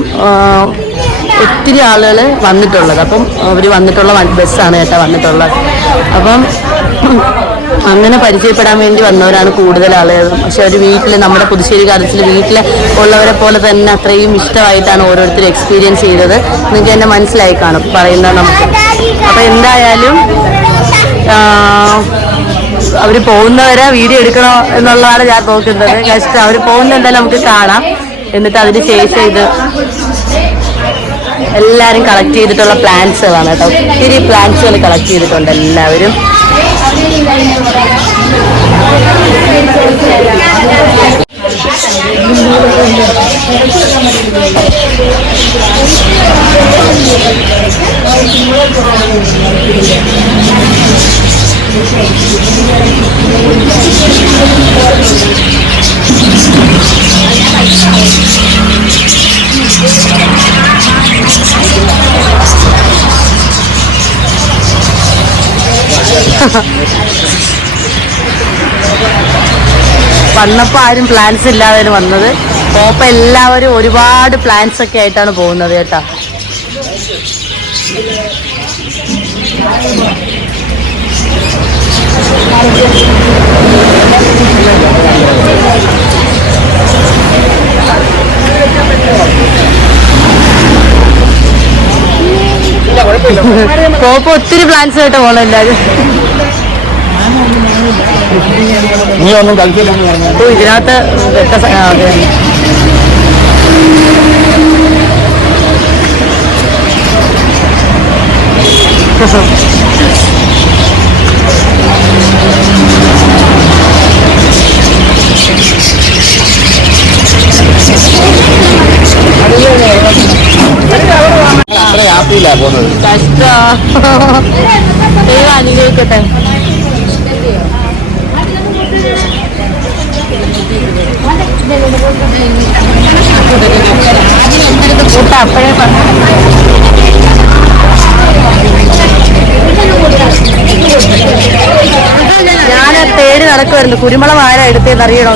ഒത്തിരി ആളുകൾ വന്നിട്ടുള്ളത്. അപ്പം അവർ വന്നിട്ടുള്ള ബസ്സാണ് കേട്ടോ വന്നിട്ടുള്ളത്. അപ്പം അങ്ങനെ പരിചയപ്പെടാൻ വേണ്ടി വന്നവരാണ് കൂടുതൽ ആളുകൾ. പക്ഷെ അവർ വീട്ടിൽ, നമ്മുടെ പുതുശ്ശേരി ഗാർഡൻസിൽ വീട്ടിൽ ഉള്ളവരെ പോലെ തന്നെ അത്രയും ഇഷ്ടമായിട്ടാണ് ഓരോരുത്തരും എക്സ്പീരിയൻസ് ചെയ്തത്. നിങ്ങൾക്ക് എന്നെ മനസ്സിലായി കാണും പറയുന്നത് നമുക്ക്. അപ്പം എന്തായാലും അവർ പോകുന്നവരെ വീഡിയോ എടുക്കണോ എന്നുള്ളതാണ് ഞാൻ നോക്കുന്നത്. ജസ്റ്റ് അവർ പോകുന്ന എന്തായാലും നമുക്ക് കാണാം. എന്നിട്ട് അതിന് ശേഷം ഇത് എല്ലാവരും കളക്ട് ചെയ്തിട്ടുള്ള പ്ലാന്റ്സുകളാണ് കേട്ടോ. ഒത്തിരി പ്ലാന്റ്സുകൾ കളക്ട് ചെയ്തിട്ടുണ്ട് എല്ലാവരും. വന്നപ്പോൾ ആരും പ്ലാൻസ് ഇല്ലാതെ വന്നത്. അപ്പോൾ എല്ലാവരും ഒരുപാട് പ്ലാൻസ് ഒക്കെ ആയിട്ടാണ് പോകുന്നത് കേട്ടോ. പോപ്പോ ഒത്തിരി പ്ലാൻസ് ആയിട്ട് പോകണം എല്ലാവരും. നീ ഒന്നും കളിക്കില്ല ഇതിനകത്ത് അതെ അത്ര ഹാപ്പിയില്ല പോകുന്നത്. കഷ്ടം. ദൈവം അനുഗ്രഹിക്കട്ടെ. അപ്പോഴേ ഞാൻ തേടി നടക്കുമായിരുന്നു. കുരുമുളക് ആരാ എടുത്തേന്ന് അറിയണോ?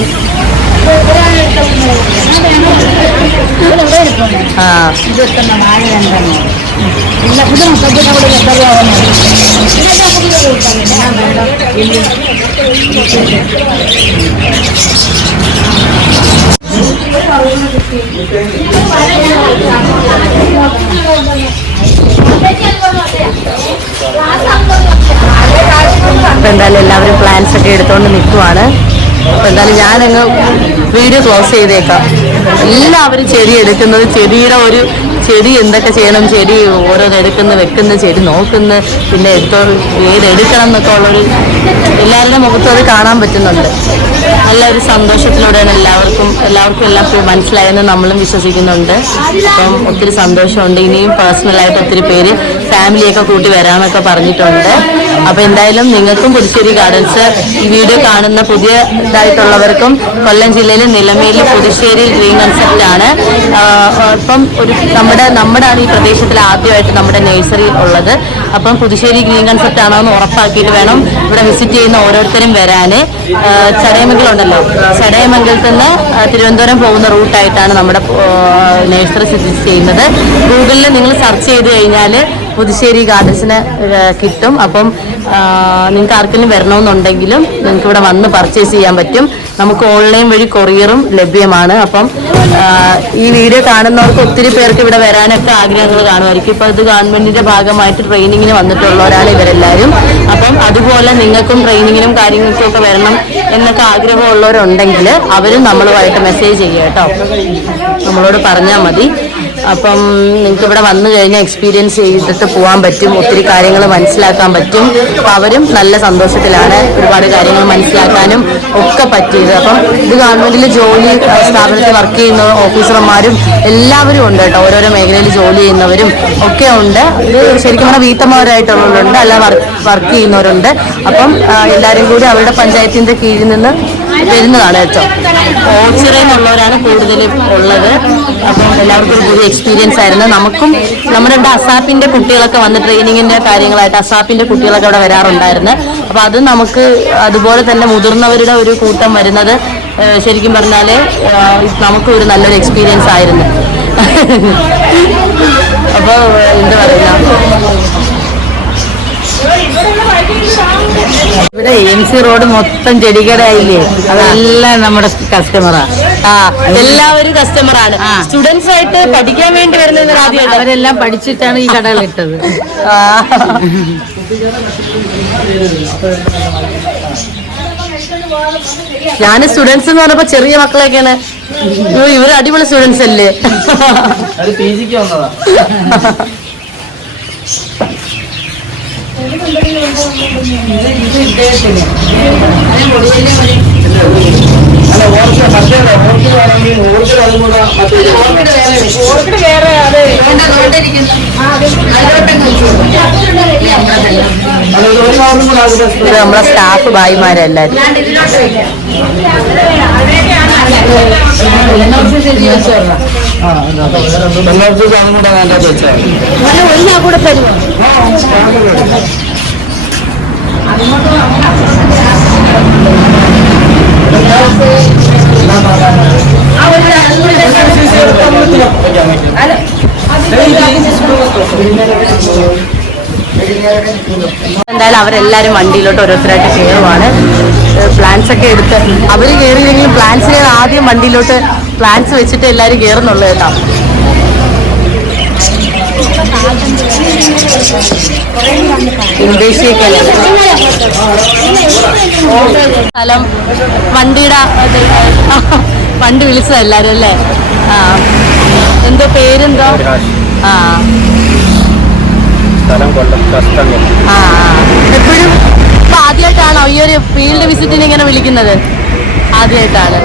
ആ ഇതൊക്കെ നാല് രണ്ടെണ്ണം എല്ലാം ഇത് മൊത്തത്തിൽ അവിടെ എത്ര അപ്പൊ എന്തായാലും എല്ലാവരും പ്ലാൻസ് ഒക്കെ എടുത്തുകൊണ്ട് നിൽക്കുവാണ്. അപ്പൊ എന്തായാലും ഞാനങ്ങ് വീഡിയോ ക്ലോസ് ചെയ്തേക്കാം. എല്ലാവരും ചെടി എടുക്കുന്നത്, ചെടിയുടെ ഒരു ചെടി എന്തൊക്കെ ചെയ്യണം, ചെടി ഓരോന്ന് എടുക്കുന്ന വെക്കുന്ന, ചെടി നോക്കുന്ന, പിന്നെ ഏതെടുക്കണം എന്നൊക്കെ ഉള്ളൊരു എല്ലാവരുടെ മുഖത്തും അത് കാണാൻ പറ്റുന്നുണ്ട്. നല്ലൊരു സന്തോഷത്തിലൂടെയാണ് എല്ലാവർക്കും എല്ലാം മനസ്സിലായെന്ന് നമ്മളും വിശ്വസിക്കുന്നുണ്ട്. അപ്പം ഒത്തിരി സന്തോഷമുണ്ട്. ഇനിയും പേഴ്സണലായിട്ട് ഒത്തിരി പേര് ഫാമിലിയൊക്കെ കൂട്ടി വരാമെന്നൊക്കെ പറഞ്ഞിട്ടുണ്ട്. അപ്പോൾ എന്തായാലും നിങ്ങൾക്കും പുതുശ്ശേരി ഗാർഡൻസ് ഈ വീഡിയോ കാണുന്ന പുതിയതായിട്ടുള്ളവർക്കും കൊല്ലം ജില്ലയിൽ നിലമേൽ പുതുശ്ശേരി ഗ്രീൻ കൺസെപ്റ്റ് ആണ്. ഇപ്പം ഒരു നമ്മുടെയാണ് ഈ പ്രദേശത്തിൽ ആദ്യമായിട്ട് നമ്മുടെ നഴ്സറി ഉള്ളത്. അപ്പം പുതുശ്ശേരി ഗ്രീൻ കൺസെപ്റ്റ് ആണോ എന്ന് ഉറപ്പാക്കിയിട്ട് വേണം ഇവിടെ വിസിറ്റ് ചെയ്യുന്ന ഓരോരുത്തരും വരാൻ. ചടയമംഗലമുണ്ടല്ലോ, ചടയമംഗലത്തിൽ നിന്ന് തിരുവനന്തപുരം പോകുന്ന റൂട്ടായിട്ടാണ് നമ്മുടെ നഴ്സറി സ്ഥിതി ചെയ്യുന്നത്. ഗൂഗിളിൽ നിങ്ങൾ സെർച്ച് ചെയ്ത് കഴിഞ്ഞാൽ പുതുശ്ശേരി ഗാർഡൻസിന് കിട്ടും. അപ്പം നിങ്ങൾക്ക് ആർക്കെങ്കിലും വരണമെന്നുണ്ടെങ്കിലും നിങ്ങൾക്ക് ഇവിടെ വന്ന് പർച്ചേസ് ചെയ്യാൻ പറ്റും. നമുക്ക് ഓൺലൈൻ വഴി കൊറിയറും ലഭ്യമാണ്. അപ്പം ഈ വീഡിയോ കാണുന്നവർക്ക് ഒത്തിരി പേർക്ക് ഇവിടെ വരാനൊക്കെ ആഗ്രഹങ്ങൾ കാണുമായിരിക്കും. ഇപ്പോൾ ഇത് ഗവൺമെൻറ്റിൻ്റെ ഭാഗമായിട്ട് ട്രെയിനിങ്ങിന് വന്നിട്ടുള്ളവരാണ് ഇവരെല്ലാവരും. അപ്പം അതുപോലെ നിങ്ങൾക്കും ട്രെയിനിങ്ങിനും കാര്യങ്ങൾക്കും ഒക്കെ വരണം എന്നൊക്കെ ആഗ്രഹമുള്ളവരുണ്ടെങ്കിൽ അവരും നമ്മളുമായിട്ട് മെസ്സേജ് ചെയ്യുക കേട്ടോ, നമ്മളോട് പറഞ്ഞാൽ മതി. അപ്പം നിങ്ങൾക്ക് ഇവിടെ വന്നു കഴിഞ്ഞാൽ എക്സ്പീരിയൻസ് ചെയ്തിട്ട് പോകാൻ പറ്റും, ഒത്തിരി കാര്യങ്ങൾ മനസ്സിലാക്കാൻ പറ്റും. അപ്പം അവരും നല്ല സന്തോഷത്തിലാണ്, ഒരുപാട് കാര്യങ്ങൾ മനസ്സിലാക്കാനും ഒക്കെ പറ്റിയത്. അപ്പം ഇത് ഗവൺമെൻറ്റിൽ ജോലി സ്ഥാപനത്തിൽ വർക്ക് ചെയ്യുന്ന ഓഫീസർമാരും എല്ലാവരും ഉണ്ട് കേട്ടോ, ഓരോരോ മേഖലയിൽ ജോലി ചെയ്യുന്നവരും ഒക്കെ ഉണ്ട്. ഇത് ശരിക്കും പറഞ്ഞാൽ വീട്ടമ്മമാരായിട്ടുള്ളവരുണ്ട്, അല്ല വർക്ക് ചെയ്യുന്നവരുണ്ട്. അപ്പം എല്ലാവരും കൂടി അവരുടെ പഞ്ചായത്തിൻ്റെ കീഴിൽ നിന്ന് വരുന്നതാണ് കേട്ടോ. ഓച്ചിറയിലുള്ളവരാണ് കൂടുതലും ഉള്ളത്. അപ്പം എല്ലാവർക്കും ഒരു പുതിയ എക്സ്പീരിയൻസ് ആയിരുന്നു. നമുക്കും നമ്മുടെ ഇവിടെ അസാപ്പിൻ്റെ കുട്ടികളൊക്കെ വന്ന് ട്രെയിനിങ്ങിൻ്റെ കാര്യങ്ങളായിട്ട് അസാപ്പിൻ്റെ കുട്ടികളൊക്കെ അവിടെ വരാറുണ്ടായിരുന്നു. അപ്പോൾ അത് നമുക്ക് അതുപോലെ തന്നെ മുതിർന്നവരുടെ ഒരു കൂട്ടം വരുന്നത് ശരിക്കും പറഞ്ഞാൽ നമുക്കും ഒരു നല്ലൊരു എക്സ്പീരിയൻസ് ആയിരുന്നു. അപ്പോൾ എന്താ പറയുക, ഇവിടെ MC റോഡ് മൊത്തം ചെടികടയില്ലേ, അതെല്ലാം നമ്മുടെ കസ്റ്റമറാ. എല്ലാവരും കസ്റ്റമറാണ്. സ്റ്റുഡൻസ് ആയിട്ട് പഠിക്കാൻ വേണ്ടി വരുന്നത് ആദ്യം അവരെല്ലാം പഠിച്ചിട്ടാണ് ഈ കടകളിട്ടത്. ഞാൻ സ്റ്റുഡൻസ് എന്ന് പറഞ്ഞപ്പോ ചെറിയ മക്കളൊക്കെയാണ്. ഇവര് അടിപൊളി സ്റ്റുഡൻസ് അല്ലേ. നമ്മളെ സ്റ്റാഫ് ഭായിമാരെല്ലാരും കൂടെ തരും. എന്തായാലും അവരെല്ലാരും വണ്ടിയിലോട്ട് ഓരോരുത്തരായിട്ട് കയറുവാണ്. പ്ലാൻസ് ഒക്കെ എടുത്ത് അവര് കയറിയില്ലെങ്കിലും പ്ലാൻസ് ആദ്യം വണ്ടിയിലോട്ട് പ്ലാൻസ് വെച്ചിട്ട് എല്ലാരും കയറുന്നുള്ളൂ കേട്ടോ. സ്ഥലം വണ്ടിയുടെ വണ്ടി വിളിച്ചതെല്ലാരും അല്ലേ. എന്തോ പേരെന്തോ? എപ്പോഴും ഇപ്പൊ ആദ്യമായിട്ടാണോ ഈ ഒരു ഫീൽഡ് വിസിറ്റിന് ഇങ്ങനെ വിളിക്കുന്നത്? ആദ്യമായിട്ടാണ്.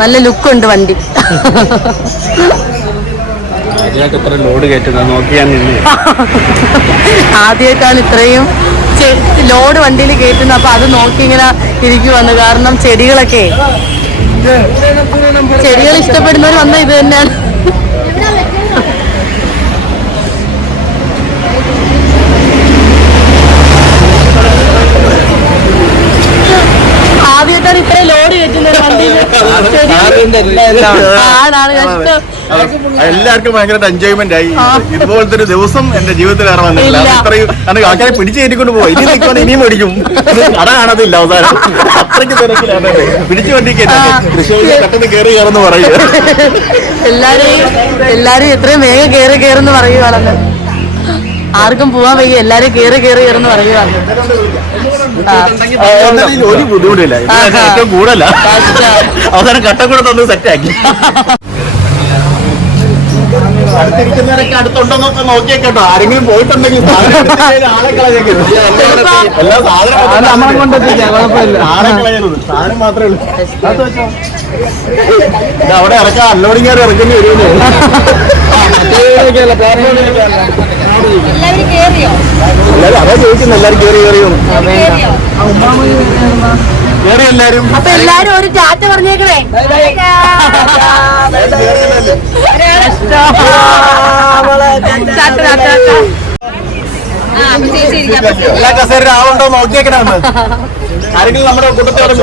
നല്ല ലുക്കുണ്ട് വണ്ടി. ആദ്യമായിട്ടാണ് ഇത്രയും ലോഡ് വണ്ടിയിൽ കയറ്റുന്നത്. അപ്പൊ അത് നോക്കി ഇങ്ങനെ ഇരിക്കുവന്ന്. കാരണം ചെടികൾ ഇഷ്ടപ്പെടുന്നവർ വന്ന ഇത് തന്നെയാണ്. ആദ്യമായിട്ടാണ് ഇത്രയും ലോഡ് കയറ്റുന്നത് വണ്ടിയിൽ. എല്ലാവർക്കും ഭയങ്കരമായിട്ട് എൻജോയ്മെന്റ് ആയി. ഇതുപോലത്തെ ഒരു ദിവസം എന്റെ ജീവിതത്തിൽ വേറെ വന്നിട്ടില്ല. അത്രയും ആൾക്കാരെ പിടിച്ചു കയറ്റിക്കൊണ്ട് പോയി. ഇനി നിൽക്കുവാൻ ഇനിയും മേടിക്കും. കട കാണത്തില്ല അവസാനം. അത്രയ്ക്ക് തിരക്കിലാണ് പിടിച്ചു വണ്ടി പെട്ടെന്ന് കയറുന്നു പറയുക. എല്ലാരും എത്രയും വേഗം കയറുന്ന് പറയുവാണെന്ന്. ആർക്കും പോവാൻ വയ്യ, എല്ലാരും കയറുന്ന് പറയുവാണ്. ഒരു ബുദ്ധിമുട്ടില്ല. ഏറ്റവും കൂടുതല അവസാനം കട്ടം കൂടെ തന്ന് സെറ്റാക്കി. അടുത്തിരിക്കുന്നവരൊക്കെ അടുത്തുണ്ടോന്നൊക്കെ നോക്കിയേ കേട്ടോ. ആരെങ്കിലും പോയിട്ടുണ്ടെങ്കിൽ ആളെ കളഞ്ഞേക്കരുത്. എല്ലാ സാധനം നമ്മളെ കൊണ്ടെത്തിക്കാം, കുഴപ്പമില്ല. ആളെ കളയരുത്, സാധനം മാത്രമേ ഉള്ളൂ. അവിടെ ഇറക്കാം, അൺലോഡിങ്ങാർ ഇറക്കേണ്ടി വരുമല്ലോ. അതാ ചോദിക്കുന്നു, എല്ലാരും കയറിയോ കയറി എല്ലാരും. അപ്പൊ എല്ലാരും ഒരു ചാറ്റ പറഞ്ഞേക്കണേ. എല്ലാ കസേര ആളുണ്ടോ നോക്കിയേക്കണമെന്ന്. ആരെങ്കിലും നമ്മുടെ കൂട്ടത്തോടെ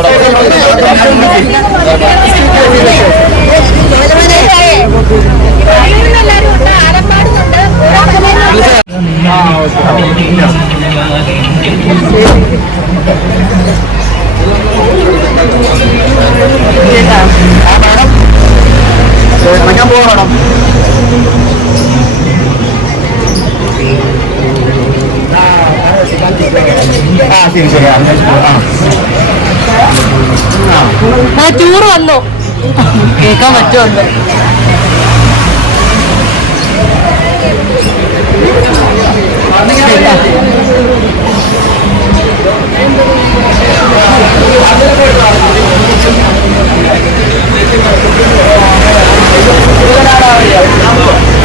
ഇറങ്ങാൻ പോകണം. ശരി ശരി. ടൂർ വന്നു കേൾക്കാൻ പറ്റുമുണ്ട്.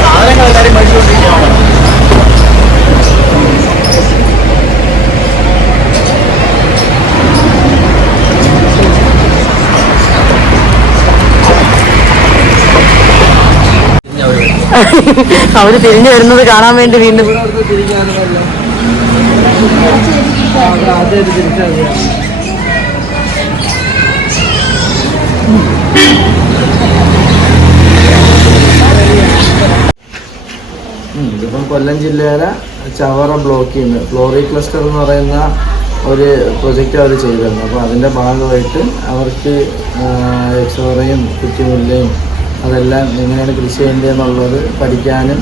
സാധനങ്ങളെല്ലാരും മേടിച്ചുകൊണ്ടിരിക്കുകയാണ്. അവര് തിരിഞ്ഞു വരുന്നത് കാണാൻ വേണ്ടി വീണ്ടും ഇതിപ്പം കൊല്ലം ജില്ലയിലെ ചവറ ബ്ലോക്കിൽ നിന്ന് ഫ്ലോറി ക്ലസ്റ്റർ എന്ന് പറയുന്ന ഒരു പ്രൊജക്റ്റ് അവർ ചെയ്തിരുന്നു. അപ്പോൾ അതിൻ്റെ ഭാഗമായിട്ട് അവർക്ക് എക്സോറയും കുറ്റിമുല്ലയും അതെല്ലാം എങ്ങനെയാണ് കൃഷി ചെയ്യേണ്ടതെന്നുള്ളത് പഠിക്കാനും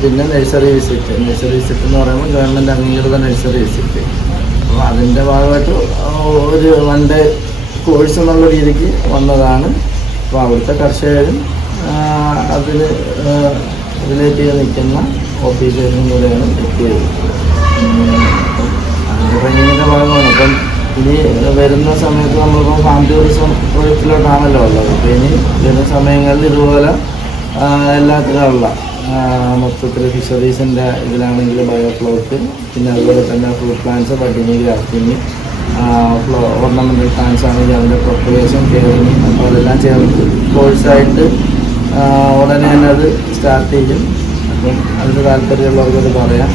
പിന്നെ നഴ്സറി വിസിറ്റ് എന്ന് പറയുമ്പോൾ ഗവൺമെൻറ് അംഗീകൃത നഴ്സറി വിസിറ്റ്. അപ്പോൾ അതിൻ്റെ ഭാഗമായിട്ട് ഒരു 1 ഡേ കോഴ്സ് എന്നുള്ള രീതിക്ക് വന്നതാണ്. അപ്പോൾ അവിടുത്തെ കർഷകരും അതിൽ റിലേറ്റ് ചെയ്ത് നിൽക്കുന്ന ഓഫീസേഴ്സും കൂടെയാണ് എത്തിയത്. അതിൻ്റെ ട്രെയിനിങ്ങിൻ്റെ ഭാഗമാണ്. അപ്പം ഇനി വരുന്ന സമയത്ത് നമ്മളിപ്പോൾ ഫാം ടൂറിസം പ്രൊജക്റ്റിലോട്ടാണല്ലോ ഉള്ളത്. അപ്പോൾ ഇനി വരുന്ന സമയങ്ങളിൽ ഇതുപോലെ എല്ലാത്തിനുള്ള മൊത്തത്തിൽ ഫിഷറീസിൻ്റെ ഇതിലാണെങ്കിൽ ബയോഫ്ലോക്ക്, പിന്നെ അതുപോലെ തന്നെ fruit plants, budding, grafting, ornamental plants ആണെങ്കിൽ അതിൻ്റെ പ്രൊപ്പഗേഷൻ, കെയറിങ്, അപ്പോൾ അതെല്ലാം ചേർത്ത് കോഴ്സായിട്ട് ഉടനെ തന്നെ അത് സ്റ്റാർട്ട് ചെയ്യും. അപ്പം അതിന് താല്പര്യമുള്ളവർക്കത് പറയാം.